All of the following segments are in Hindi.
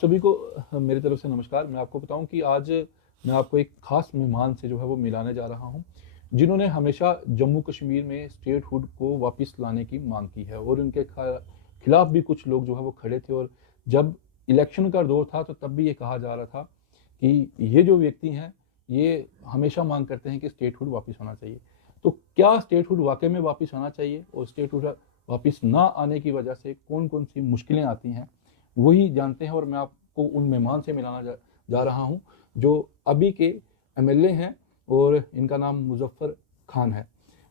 सभी को मेरी तरफ से नमस्कार। मैं आपको बताऊँ कि आज मैं आपको एक ख़ास मेहमान से जो है वो मिलाने जा रहा हूँ, जिन्होंने हमेशा जम्मू-कश्मीर में स्टेटहुड को वापस लाने की माँग की है और उनके खिलाफ़ भी कुछ लोग जो है वो खड़े थे और जब इलेक्शन का दौर था तो तब भी ये कहा जा रहा था कि ये जो व्यक्ति हैं, ये हमेशा माँग करते हैं कि स्टेटहुड वापस होना चाहिए। तो क्या स्टेटहुड वाक़ई में वापस आना चाहिए और स्टेटहुड वापस ना आने की वजह से कौन-कौन सी मुश्किलें आती हैं? वही जानते हैं और मैं आपको उन मेहमान से मिलाना जा रहा हूँ जो अभी के एमएलए हैं और इनका नाम मुज़फ़्फ़र खान है।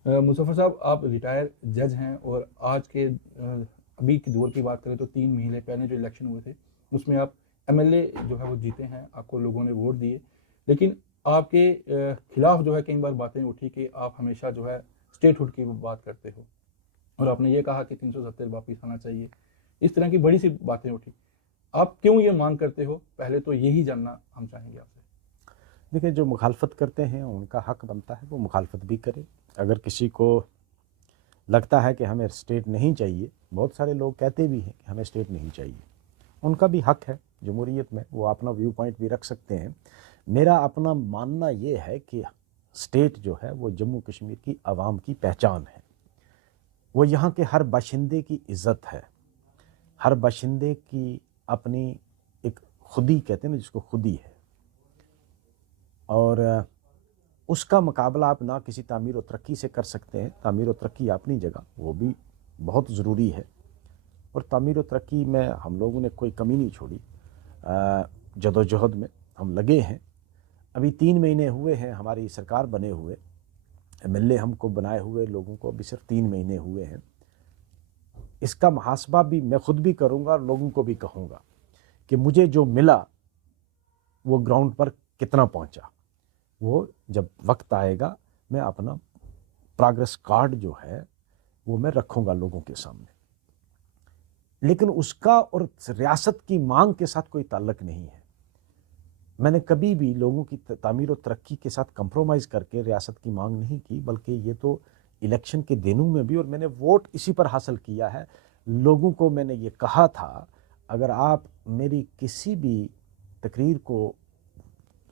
मुज़फ़्फ़र साहब, आप रिटायर जज हैं और आज के अभी के दौर की बात करें तो 3 महीने पहले जो इलेक्शन हुए थे, उसमें आप एमएलए जो है वो जीते हैं, आपको लोगों ने वोट दिए। लेकिन आपके खिलाफ जो है कई बार बातें उठी कि आप हमेशा जो है स्टेटहुड की बात करते हो और आपने ये कहा कि 370 वापस आना चाहिए। इस तरह की बड़ी सी बातें उठी। आप क्यों ये मांग करते हो? पहले तो यही जानना हम चाहेंगे आपसे। देखिए, जो मुखालफत करते हैं उनका हक बनता है वो मुखालफत भी करें। अगर किसी को लगता है कि हमें स्टेट नहीं चाहिए, बहुत सारे लोग कहते भी हैं कि हमें स्टेट नहीं चाहिए, उनका भी हक है। जमहूरियत में वो अपना व्यू पॉइंट भी रख सकते हैं। मेरा अपना मानना ये है कि स्टेट जो है वो जम्मू कश्मीर की आवाम की पहचान है, वो यहाँ के हर बाशिंदे की इज़्ज़त है, हर बाशिंदे की अपनी एक खुदी कहते हैं ना जिसको, खुदी है। और उसका मुकाबला आप ना किसी तामीर व तरक्की से कर सकते हैं। तामीर व तरक्की अपनी जगह वो भी बहुत ज़रूरी है और तामीर व तरक्की में हम लोगों ने कोई कमी नहीं छोड़ी। जदोजहद में हम लगे हैं। अभी 3 महीने हुए हैं हमारी सरकार बने हुए, एमएलए हमको बनाए हुए लोगों को अभी सिर्फ 3 महीने हुए हैं। इसका मुहासबा भी मैं खुद भी करूँगा और लोगों को भी कहूँगा कि मुझे जो मिला वो ग्राउंड पर कितना पहुँचा। वो जब वक्त आएगा मैं अपना प्रोग्रेस कार्ड जो है वो मैं रखूंगा लोगों के सामने, लेकिन उसका और रियासत की मांग के साथ कोई ताल्लुक नहीं है। मैंने कभी भी लोगों की तामीर और तरक्की के साथ कंप्रोमाइज़ करके रियासत की मांग नहीं की, बल्कि ये तो इलेक्शन के दिनों में भी, और मैंने वोट इसी पर हासिल किया है। लोगों को मैंने ये कहा था, अगर आप मेरी किसी भी तकरीर को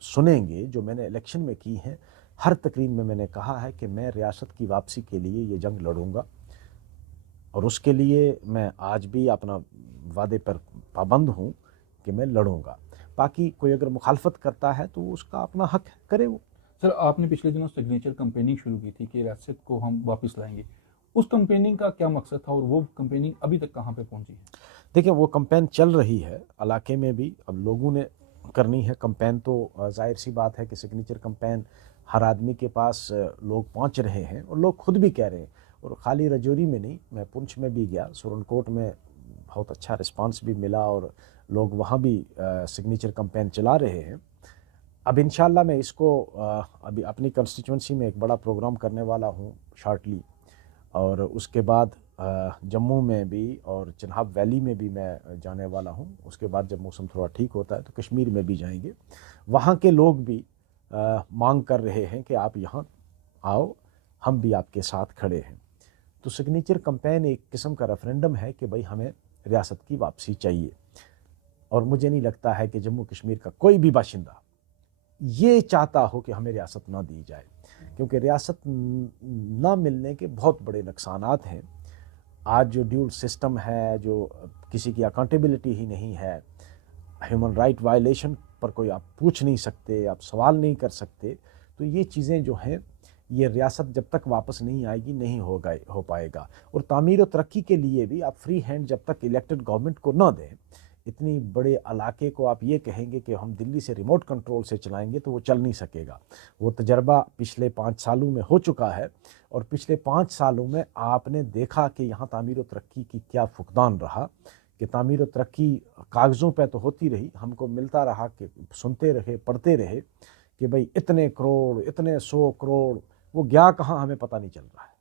सुनेंगे जो मैंने इलेक्शन में की है, हर तकरीर में मैंने कहा है कि मैं रियासत की वापसी के लिए ये जंग लड़ूंगा और उसके लिए मैं आज भी अपना वादे पर पाबंद हूँ कि मैं लड़ूंगा। बाकी कोई अगर मुखालफत करता है तो उसका अपना हक है, करे वो। सर, आपने पिछले दिनों सिग्नेचर कैंपेनिंग शुरू की थी कि रियासत को हम वापस लाएँगे। उस कैंपेनिंग का क्या मकसद था और वो कैंपेनिंग अभी तक कहाँ पे पहुँची है? देखिए, वो कैंपेन चल रही है इलाके में भी। अब लोगों ने करनी है कैंपेन, तो जाहिर सी बात है कि सिग्नेचर कैंपेन हर आदमी के पास लोग पहुंच रहे हैं और लोग खुद भी कह रहे हैं। और ख़ाली रजौरी में नहीं, मैं पुंछ में भी गया, सुरनकोट में बहुत अच्छा रिस्पांस भी मिला और लोग वहाँ भी सिग्नेचर कैंपेन चला रहे हैं। अब इंशाल्लाह मैं इसको अभी अपनी कंस्टिट्यूंसी में एक बड़ा प्रोग्राम करने वाला हूँ शॉर्टली, और उसके बाद जम्मू में भी और चिनाब वैली में भी मैं जाने वाला हूँ। उसके बाद जब मौसम थोड़ा ठीक होता है तो कश्मीर में भी जाएंगे। वहाँ के लोग भी मांग कर रहे हैं कि आप यहाँ आओ, हम भी आपके साथ खड़े हैं। तो सिग्नेचर कैंपेन एक किस्म का रेफरेंडम है कि भाई हमें रियासत की वापसी चाहिए, और मुझे नहीं लगता है कि जम्मू कश्मीर का कोई भी बाशिंदा ये चाहता हो कि हमें रियासत ना दी जाए, क्योंकि रियासत ना मिलने के बहुत बड़े नुकसानात हैं। आज जो ड्यूल सिस्टम है, जो किसी की अकाउंटेबिलिटी ही नहीं है, ह्यूमन राइट वायलेशन पर कोई आप पूछ नहीं सकते, आप सवाल नहीं कर सकते, तो ये चीज़ें जो हैं, ये रियासत जब तक वापस नहीं आएगी नहीं हो पाएगा। और तामीर और तरक्की के लिए भी आप फ्री हैंड जब तक इलेक्टेड गवर्नमेंट को ना दें, इतनी बड़े इलाके को आप ये कहेंगे कि हम दिल्ली से रिमोट कंट्रोल से चलाएंगे, तो वो चल नहीं सकेगा। वो तजर्बा पिछले 5 सालों में हो चुका है, और पिछले 5 सालों में आपने देखा कि यहाँ तामीर व तरक्की की क्या फुकदान रहा। कि तामीर व तरक्की कागज़ों पे तो होती रही, हमको मिलता रहा कि सुनते रहे, पढ़ते रहे कि भाई इतने करोड़, इतने 100 करोड़, वो गया कहाँ हमें पता नहीं चल रहा है।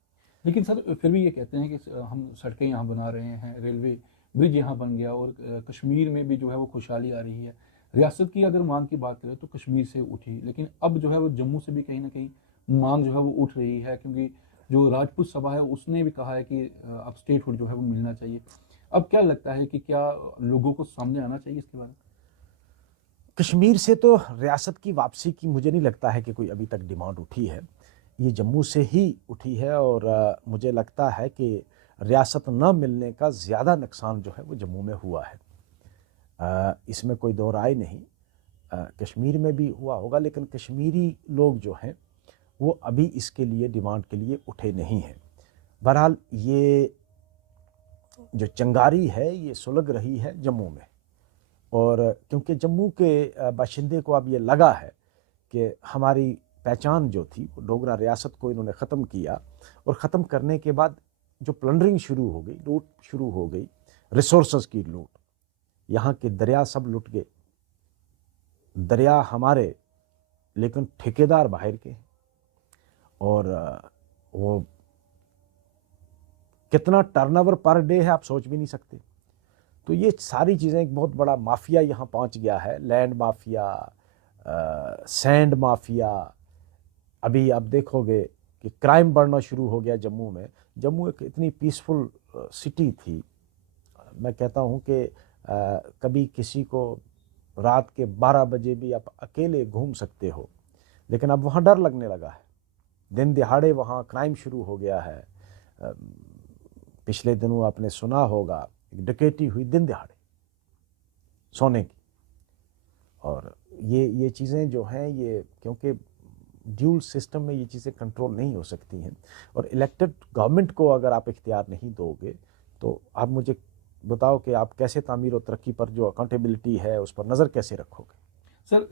लेकिन सर, फिर भी ये कहते हैं कि हम सड़कें यहाँ बना रहे हैं, रेलवे ब्रिज यहाँ बन गया और कश्मीर में भी जो है वो खुशहाली आ रही है। रियासत की अगर मांग की बात करें तो कश्मीर से उठी, लेकिन अब जो है वो जम्मू से भी कहीं ना कहीं मांग जो है वो उठ रही है, क्योंकि जो राजपूत सभा है उसने भी कहा है कि अब स्टेटहुड जो है वो मिलना चाहिए। अब क्या लगता है कि क्या लोगों को सामने आना चाहिए इसके बारे में? कश्मीर से तो रियासत की वापसी की मुझे नहीं लगता है कि कोई अभी तक डिमांड उठी है। ये जम्मू से ही उठी है और मुझे लगता है कि रियासत न मिलने का ज़्यादा नुकसान जो है वो जम्मू में हुआ है। इसमें कोई दो राय नहीं। कश्मीर में भी हुआ होगा, लेकिन कश्मीरी लोग जो हैं वो अभी इसके लिए डिमांड के लिए उठे नहीं हैं। बहरहाल ये जो चिंगारी है ये सुलग रही है जम्मू में, और क्योंकि जम्मू के बाशिंदे को अब ये लगा है कि हमारी पहचान जो थी वो डोगरा रियासत को इन्होंने ख़त्म किया, और ख़त्म करने के बाद जो प्लंडरिंग शुरू हो गई, लूट शुरू हो गई, रिसोर्सेज की लूट, यहाँ के दरिया सब लुट गए। दरिया हमारे, लेकिन ठेकेदार बाहर के हैं, और वो कितना टर्नओवर पर डे है आप सोच भी नहीं सकते। तो ये सारी चीज़ें, एक बहुत बड़ा माफिया यहाँ पहुँच गया है, लैंड माफिया, सैंड माफिया। अभी आप देखोगे कि क्राइम बढ़ना शुरू हो गया जम्मू में। जम्मू एक इतनी पीसफुल सिटी थी, मैं कहता हूँ कि कभी किसी को रात के 12 बजे भी आप अकेले घूम सकते हो, लेकिन अब वहाँ डर लगने लगा है। दिन दिहाड़े वहाँ क्राइम शुरू हो गया है। पिछले दिनों आपने सुना होगा एक डकैती हुई दिन दिहाड़े सोने की। और ये चीज़ें जो हैं, ये क्योंकि ड्यूल सिस्टम में ये चीज़ें कंट्रोल नहीं हो सकती हैं, और इलेक्टेड गवर्नमेंट को अगर आप इख्तियार नहीं दोगे तो आप मुझे बताओ कि आप कैसे तामीर और तरक्की पर जो अकाउंटेबिलिटी है उस पर नज़र कैसे रखोगे। सर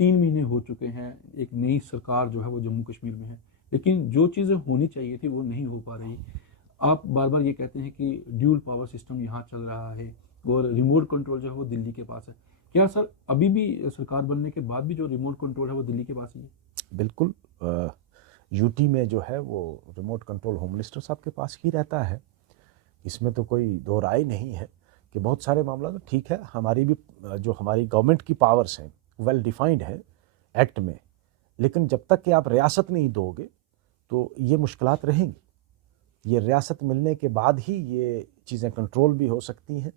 3 महीने हो चुके हैं, एक नई सरकार जो है वो जम्मू कश्मीर में है, लेकिन जो चीज़ें होनी चाहिए थी वो नहीं हो पा रही। आप बार बार ये कहते हैं कि ड्यूल पावर सिस्टम यहाँ चल रहा है और रिमोट कंट्रोल जो है वो दिल्ली के पास है। क्या सर अभी भी सरकार बनने के बाद भी जो रिमोट कंट्रोल है वो दिल्ली के पास ही है? बिल्कुल। यूटी में जो है वो रिमोट कंट्रोल होम मिनिस्टर साहब के पास ही रहता है। इसमें तो कोई दो राय नहीं है कि बहुत सारे मामला तो ठीक है, हमारी भी जो हमारी गवर्नमेंट की पावर्स हैं वेल डिफाइंड है एक्ट में, लेकिन जब तक कि आप रियासत नहीं दोगे तो ये मुश्किलात रहेंगी। ये रियासत मिलने के बाद ही ये चीज़ें कंट्रोल भी हो सकती हैं,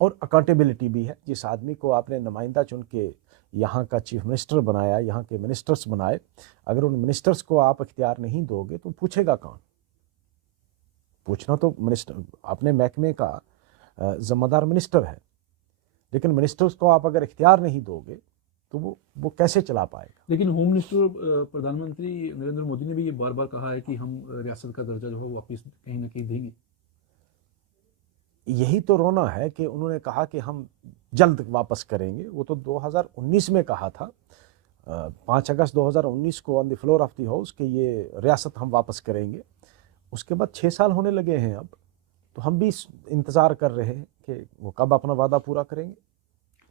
और अकाउंटेबिलिटी भी है। जिस आदमी को आपने नुमाइंदा चुन के यहाँ का चीफ मिनिस्टर बनाया, यहाँ के मिनिस्टर्स बनाए, अगर उन मिनिस्टर्स को आप इख्तियार नहीं दोगे तो पूछेगा कौन? पूछना तो मिनिस्टर, अपने महकमे का जिम्मेदार मिनिस्टर है, लेकिन मिनिस्टर्स को आप अगर इख्तियार नहीं दोगे तो वो कैसे चला पाएगा? लेकिन होम मिनिस्टर प्रधानमंत्री नरेंद्र मोदी ने भी ये बार बार कहा है कि हम रियासत का दर्जा जो है वो वापस कहीं ना कहीं देंगे। यही तो रोना है कि उन्होंने कहा कि हम जल्द वापस करेंगे। वो तो 2019 में कहा था, 5 अगस्त 2019 को on the floor of the house कि ये रियासत हम वापस करेंगे। उसके बाद 6 साल होने लगे हैं अब, तो हम भी इंतज़ार कर रहे हैं कि वो कब अपना वादा पूरा करेंगे।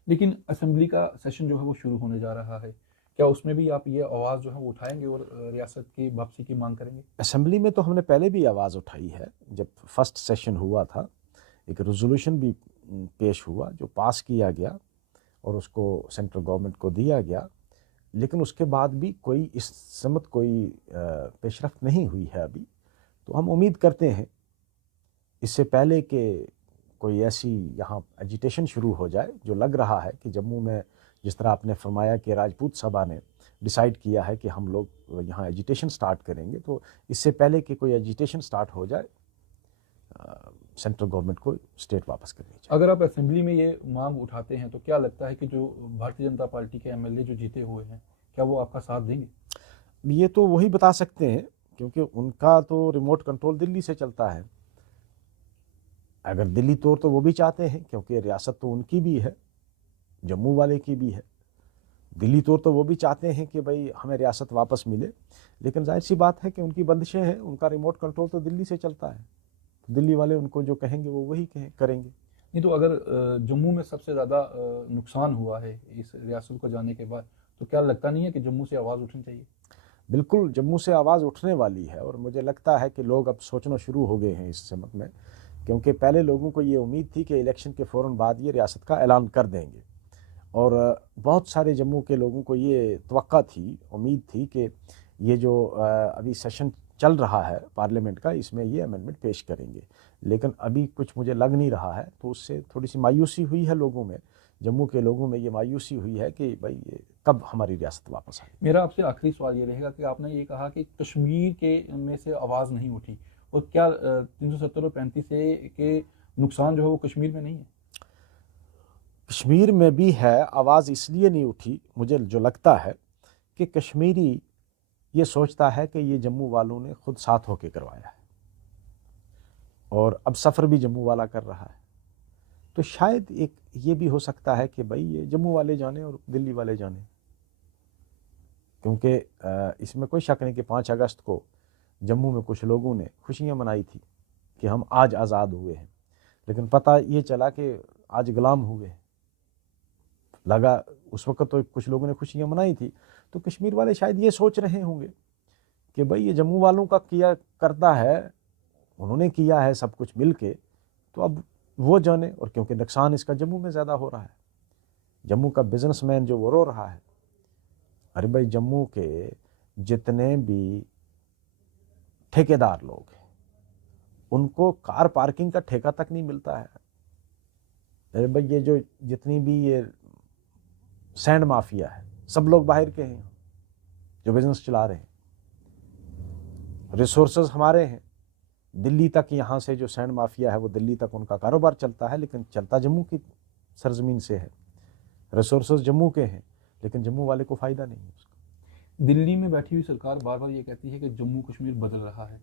लेकिन असेंबली का सेशन जो है वो शुरू होने जा रहा है, क्या उसमें भी आप ये आवाज़ जो है वो उठाएंगे और रियासत की वापसी की मांग करेंगे? असेंबली में तो हमने पहले भी आवाज़ उठाई है। जब फर्स्ट सेशन हुआ था, एक रेजोल्यूशन भी पेश हुआ जो पास किया गया और उसको सेंट्रल गवर्नमेंट को दिया गया, लेकिन उसके बाद भी कोई इस समत कोई पेशरफ्त नहीं हुई है अभी। तो हम उम्मीद करते हैं इससे पहले कि कोई ऐसी यहाँ एजिटेशन शुरू हो जाए, जो लग रहा है कि जम्मू में जिस तरह आपने फरमाया कि राजपूत सभा ने डिसाइड किया है कि हम लोग यहाँ एजिटेशन स्टार्ट करेंगे, तो इससे पहले कि कोई एजिटेशन स्टार्ट हो जाए सेंट्रल गवर्नमेंट को स्टेट वापस करनी चाहिए। अगर आप असेंबली में ये मांग उठाते हैं तो क्या लगता है कि जो भारतीय जनता पार्टी के एमएलए जो जीते हुए हैं, क्या वो आपका साथ देंगे? ये तो वही बता सकते हैं, क्योंकि उनका तो रिमोट कंट्रोल दिल्ली से चलता है। अगर दिल्ली तौर तो वो भी चाहते हैं, क्योंकि रियासत तो उनकी भी है, जम्मू वाले की भी है। दिल्ली तौर तो वो भी चाहते हैं कि भाई हमें रियासत वापस मिले, लेकिन जाहिर सी बात है कि उनकी बंदिशें हैं, उनका रिमोट कंट्रोल तो दिल्ली से चलता है। तो दिल्ली वाले उनको जो कहेंगे वो वही करेंगे। नहीं तो अगर जम्मू में सबसे ज़्यादा नुकसान हुआ है इस रियासत को जाने के बाद, तो क्या लगता नहीं है कि जम्मू से आवाज़ उठनी चाहिए? बिल्कुल जम्मू से आवाज़ उठने वाली है, और मुझे लगता है कि लोग अब सोचना शुरू हो गए हैं इस समत में, क्योंकि पहले लोगों को ये उम्मीद थी कि इलेक्शन के फ़ौरन बाद ये रियासत का ऐलान कर देंगे, और बहुत सारे जम्मू के लोगों को ये तवक्का थी, उम्मीद थी कि ये जो अभी सेशन चल रहा है पार्लियामेंट का, इसमें ये अमेंडमेंट पेश करेंगे। लेकिन अभी कुछ मुझे लग नहीं रहा है, तो उससे थोड़ी सी मायूसी हुई है लोगों में जम्मू के लोगों में ये मायूसी हुई है कि भाई ये कब हमारी रियासत वापस आएगी। मेरा आपसे आखिरी सवाल ये रहेगा कि आपने ये कहा कि कश्मीर के में से आवाज़ नहीं उठी, और क्या 370 और 35 से के नुकसान जो है वो कश्मीर में नहीं है? कश्मीर में भी है, आवाज़ इसलिए नहीं उठी, मुझे जो लगता है कि कश्मीरी ये सोचता है कि ये जम्मू वालों ने खुद साथ होके करवाया है और अब सफ़र भी जम्मू वाला कर रहा है। तो शायद एक ये भी हो सकता है कि भाई ये जम्मू वाले जाने और दिल्ली वाले जाने, क्योंकि इसमें कोई शक नहीं कि 5 अगस्त को जम्मू में कुछ लोगों ने खुशियां मनाई थी कि हम आज आज़ाद हुए हैं, लेकिन पता ये चला कि आज गुलाम हुए। लगा उस वक्त तो कुछ लोगों ने खुशियां मनाई थी, तो कश्मीर वाले शायद ये सोच रहे होंगे कि भाई ये जम्मू वालों का किया करता है, उन्होंने किया है सब कुछ मिल के, तो अब वो जाने। और क्योंकि नुकसान इसका जम्मू में ज़्यादा हो रहा है, जम्मू का बिजनेसमैन जो वो रो रहा है, अरे भाई जम्मू के जितने भी ठेकेदार लोग हैं उनको कार पार्किंग का ठेका तक नहीं मिलता है। अरे भाई ये जो जितनी भी ये सैंड माफिया है, सब लोग बाहर के हैं जो बिजनेस चला रहे हैं, रिसोर्सेज हमारे हैं, दिल्ली तक यहाँ से जो सैंड माफिया है वो दिल्ली तक उनका कारोबार चलता है, लेकिन चलता जम्मू की सरजमीन से है, रिसोर्सेज जम्मू के हैं, लेकिन जम्मू वाले को फ़ायदा नहीं है उसका। दिल्ली में बैठी हुई सरकार बार बार ये कहती है कि जम्मू कश्मीर बदल रहा है।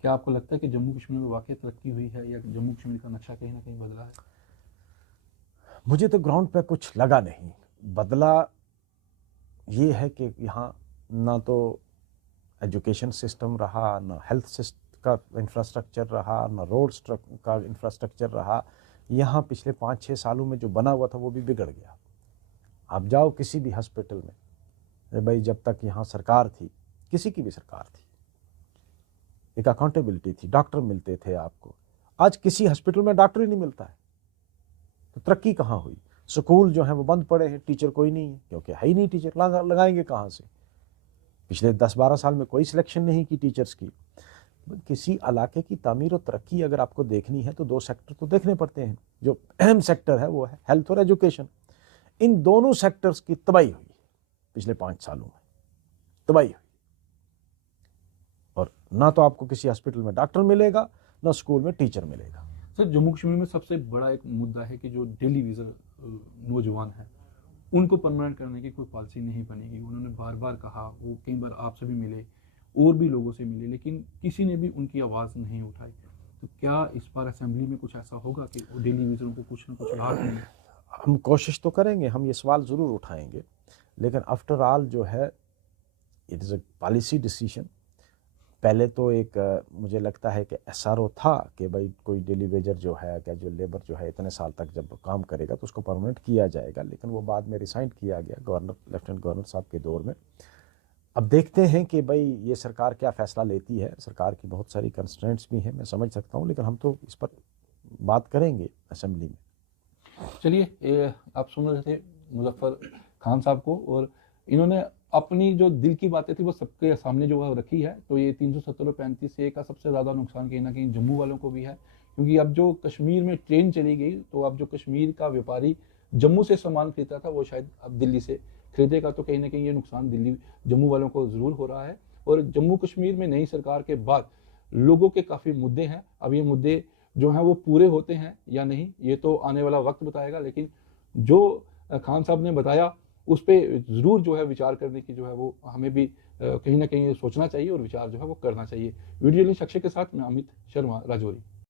क्या आपको लगता है कि जम्मू कश्मीर में वाकई तरक्की हुई है, या जम्मू कश्मीर का नक्शा कहीं ना कहीं बदला है? मुझे तो ग्राउंड पे कुछ लगा नहीं बदला। ये है कि यहाँ ना तो एजुकेशन सिस्टम रहा, ना हेल्थ सिस्टम का इंफ्रास्ट्रक्चर रहा, ना रोड का इंफ्रास्ट्रक्चर रहा। यहाँ पिछले 5-6 सालों में जो बना हुआ था वो भी बिगड़ गया। आप जाओ किसी भी हॉस्पिटल में, अरे भाई जब तक यहाँ सरकार थी, किसी की भी सरकार थी, एक अकाउंटेबिलिटी थी, डॉक्टर मिलते थे आपको। आज किसी हॉस्पिटल में डॉक्टर ही नहीं मिलता है, तो तरक्की कहाँ हुई? स्कूल जो है वो बंद पड़े हैं, टीचर कोई नहीं है, क्योंकि है ही नहीं टीचर, लगाएंगे कहाँ से? पिछले 10-12 साल में कोई सिलेक्शन नहीं की टीचर्स की। किसी इलाके की तामीर और तरक्की अगर आपको देखनी है तो 2 सेक्टर तो देखने पड़ते हैं। जो अहम सेक्टर है वो है हेल्थ और एजुकेशन। इन दोनों सेक्टर्स की तबाही हुई पिछले 5 सालों में, तबाही हुई। और ना तो आपको किसी हॉस्पिटल में डॉक्टर मिलेगा, ना स्कूल में टीचर मिलेगा। सर, जम्मू कश्मीर में सबसे बड़ा एक मुद्दा है कि जो डेली विजर नौजवान है उनको परमानेंट करने की कोई पॉलिसी नहीं बनेगी। उन्होंने बार बार कहा, वो कई बार आपसे भी मिले और भी लोगों से मिले, लेकिन किसी ने भी उनकी आवाज़ नहीं उठाई। तो क्या इस बार असेंबली में कुछ ऐसा होगा कि डेली विजरों को कुछ ना कुछ राहत मिले? हम कोशिश तो करेंगे, हम ये सवाल ज़रूर उठाएंगे, लेकिन आफ्टर ऑल जो है it is a policy decision. पहले तो एक मुझे लगता है कि एसआरओ था कि भाई कोई डेली वेजर जो है, क्या जो लेबर जो है इतने साल तक जब काम करेगा तो उसको परमानेंट किया जाएगा, लेकिन वो बाद में रिसाइन किया गया गवर्नर, लेफ्टिनेंट गवर्नर साहब के दौर में। अब देखते हैं कि भाई ये सरकार क्या फ़ैसला लेती है। सरकार की बहुत सारी कंस्ट्रेंट्स भी हैं, मैं समझ सकता हूँ, लेकिन हम तो इस पर बात करेंगे असेंबली में। चलिए, आप सुन रहे थे मुजफ्फर खान साहब को, और इन्होंने अपनी जो दिल की बातें थी वो सबके सामने जो है रखी है। तो ये 370 और 35 से का सबसे ज़्यादा नुकसान कहीं ना कहीं जम्मू वालों को भी है, क्योंकि अब जो कश्मीर में ट्रेन चली गई तो अब जो कश्मीर का व्यापारी जम्मू से सामान खरीदता था वो शायद अब दिल्ली से खरीदेगा। तो कहीं ना कहीं ये नुकसान दिल्ली जम्मू वालों को ज़रूर हो रहा है। और जम्मू कश्मीर में नई सरकार के बाद लोगों के काफ़ी मुद्दे हैं। अब ये मुद्दे जो हैं वो पूरे होते हैं या नहीं, ये तो आने वाला वक्त बताएगा। लेकिन जो खान साहब ने बताया उस पर ज़रूर जो है विचार करने की जो है वो हमें भी कहीं ना कहीं सोचना चाहिए और विचार जो है वो करना चाहिए। वीडियो जर्नलिस्ट अक्षय के साथ मैं अमित शर्मा, राजौरी।